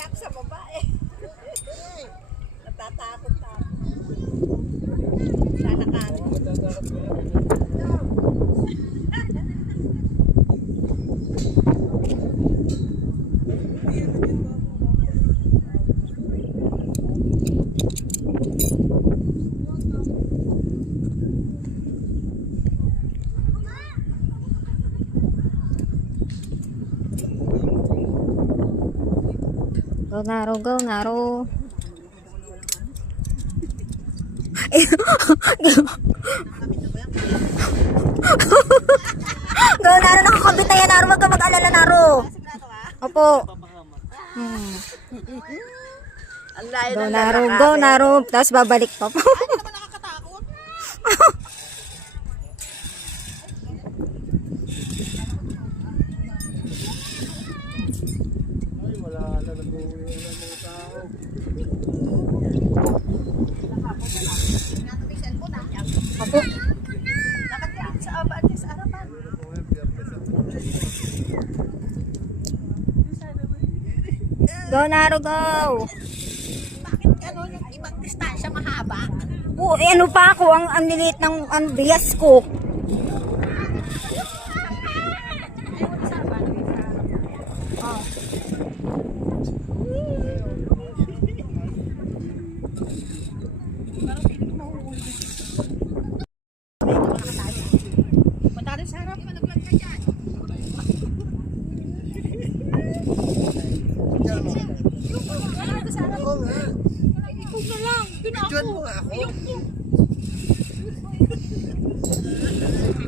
nga ako sa babae. Natatakot na ako. Sana kami. Go Naro, go Naro. Go Naro, nakakabit na yan Naro. Wag ka mag-alala Naro. Opo. Go Naro, go Naro. Tapos babalik pa po. Opo. Go Naro, go. Bakit ano yung ibang distansya mahaba? Oo, ano pa ako, ang lilit ng bias ko. Punta rin sa harap.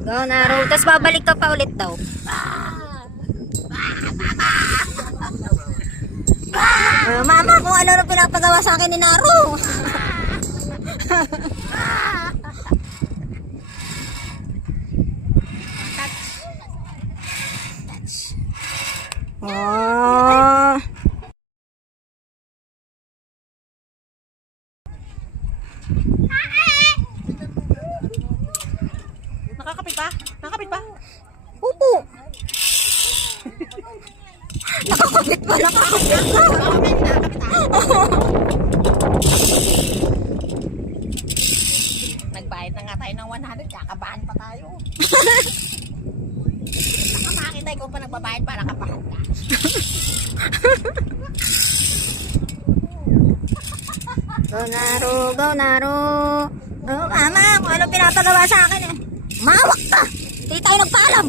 Go Naro, tapos babalik ka pa ulit daw. Mama, kung ano na pinapagawa sa akin ni Naro. Oh. Nakakapit ba? Nakakapit ba? Opo. Nakakapit pa, nakakapit pa. Nagbayad na nga tayo ng 100, kakabahan pa tayo. Nakamakita ikaw pa nagbabayad para kabahan ka. Go Naro, go Naro. Oh, mama, kung ano pinapagawa sa akin eh. Mawak ka! Hindi tayo nagpaalam.